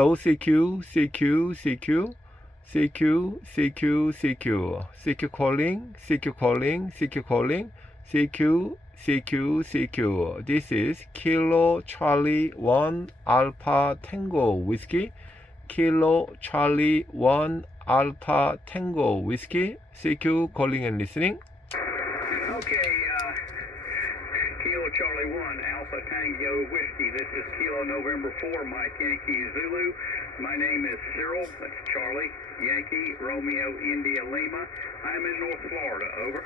Hello, CQ, CQ, CQ, CQ, CQ, CQ, CQ calling, CQ calling, CQ calling, CQ, CQ, CQ. This is Kilo Charlie 1 Alpha Tango Whiskey. Kilo Charlie 1 Alpha Tango Whiskey. CQ calling and listening. Okay, Kilo Charlie 1 Alpha Tango Whiskey. This is Kilo November 4 Mike Yankee Zulu. My name is Cyril. That's Charlie Yankee Romeo India Lima. I'm in North Florida. Over.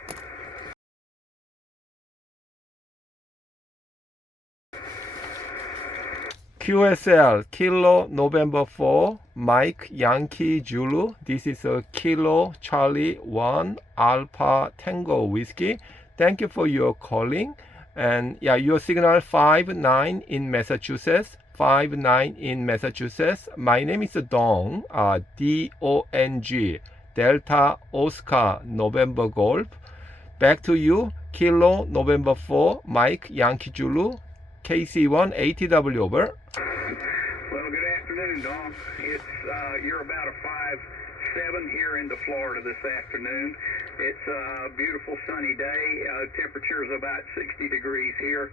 QSL Kilo November 4 Mike Yankee Zulu. This is a Kilo Charlie 1 Alpha Tango Whiskey. Thank you for your calling. And yeah, your signal 59 in Massachusetts. 59 in Massachusetts. My name is Dong. D-O-N-G. Delta Oscar November Golf. Back to you. Kilo November 4 Mike Yankee Zulu. KC1 ATW over. Well, good afternoon, Don. It's you're about a 5-7 here into Florida this afternoon. It's a beautiful sunny day. Temperature is about 60 degrees here.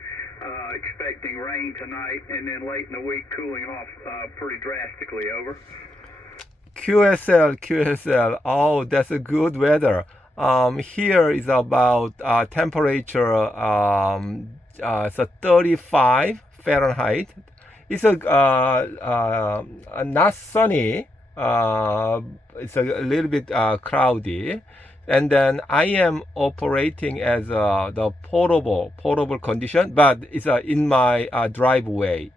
Expecting rain tonight, and then late in the week cooling off pretty drastically. Over. QSL. Oh, that's a good weather. Here is about temperature. So 35 Fahrenheit. It's not sunny. It's a little bit cloudy. And then I am operating as the portable condition, but it's in my driveway.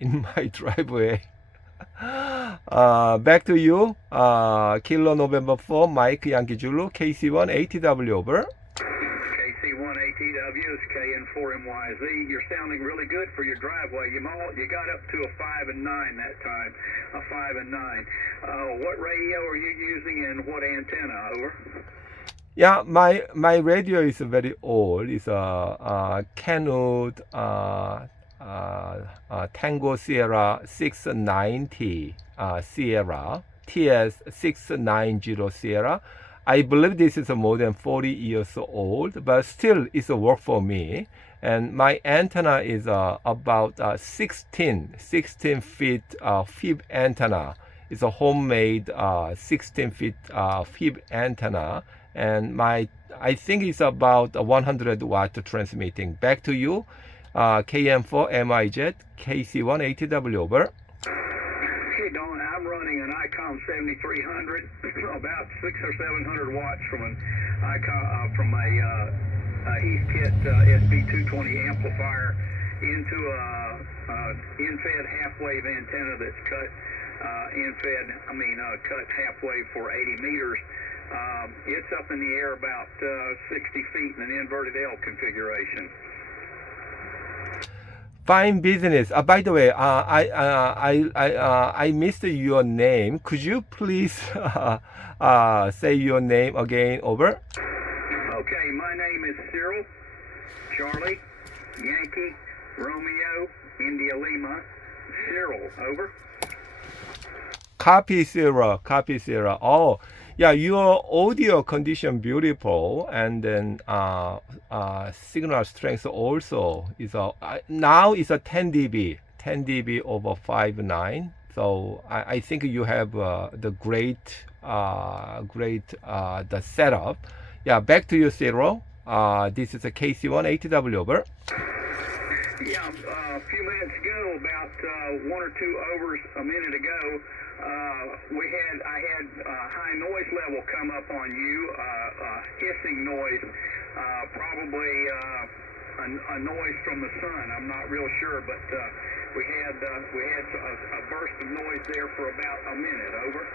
Back to you. Kilo November 4 Mike Yankee Zulu KC1 ATW over. KC1 ATW is KN4MYZ. You're sounding really good for your driveway. You got up to a 5 and 9 that time. A 5 and 9. What radio are you using and what antenna? Over. Yeah, my radio is very old. It's a Canute Tango Sierra 690 Sierra TS 690 Sierra. I believe this is more than 40 years old, but still it's a work for me. And my antenna is about 16 feet fib antenna. It's a homemade 16 feet fib antenna. And I think it's about 100 watt transmitting. Back to you, KM4 MIZ KC1 ATW over. Hey Don, I'm running an ICOM 7300, about 600 or 700 watts from an ICOM from my EastKit SB220 amplifier into a in-fed half-wave antenna that's cut cut half-wave for 80 meters. It's up in the air about 60 feet in an inverted L configuration. Fine business. By the way, I missed your name. Could you please say your name again? Over. Okay, my name is Cyril Charlie Yankee Romeo India Lima. Cyril, over. Copy Sierra. Oh, yeah, your audio condition beautiful, and then signal strength also is now is a 10 dB over 5.9. So I think you have the great the setup. Yeah, back to you, Cyril. This is a KC1 ATW over. Yeah, a few minutes ago, about 1 or 2 overs a minute ago, I had high noise level come up on you, hissing noise, probably a noise from the sun. I'm not real sure, but we had a burst of noise there for about a minute. Over.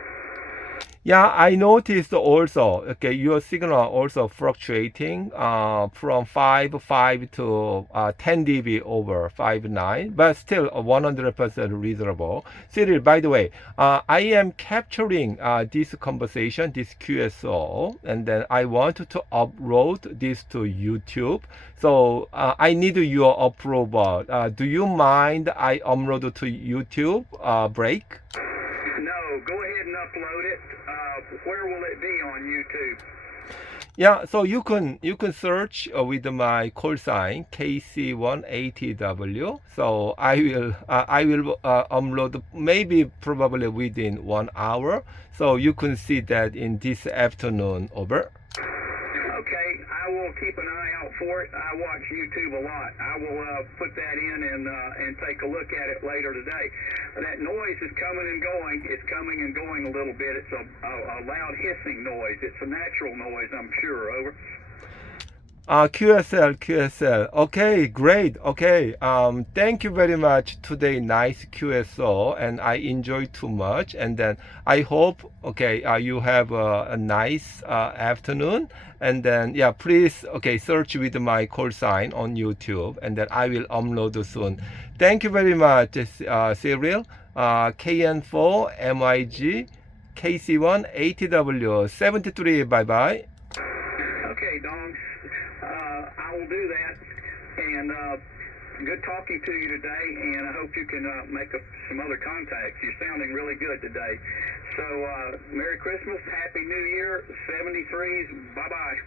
Yeah, I noticed also, okay, your signal also fluctuating from 5.5 to 10 dB over 5.9, but still 100% reasonable. Cyril, by the way, I am capturing this conversation, this QSO, and then I want to upload this to YouTube. So I need your approval. Do you mind I upload to YouTube break? go ahead and upload it. Where will it be on YouTube? Yeah, so you can search with my call sign KC180W. So I will upload maybe probably within 1 hour. So you can see that in this afternoon. Over. Okay, I will keep an eye out for it. I watch YouTube a lot. I will put that in and take a look at it later today. That noise is coming and going. It's coming and going a little bit. It's a loud hissing noise. It's a natural noise, I'm sure. Over. QSL. Okay, great. Okay. Thank you very much. Today, nice QSO, and I enjoyed too much. And then I hope, okay, you have a nice afternoon. And then, yeah, please, okay, search with my call sign on YouTube, and then I will upload soon. Thank you very much, Cyril. KN4 MIG KC1 ATW 73. Bye bye. Okay, Don. I will do that. And good talking to you today. And I hope you can make some other contacts. You're sounding really good today. So, Merry Christmas, Happy New Year, 73s. Bye bye.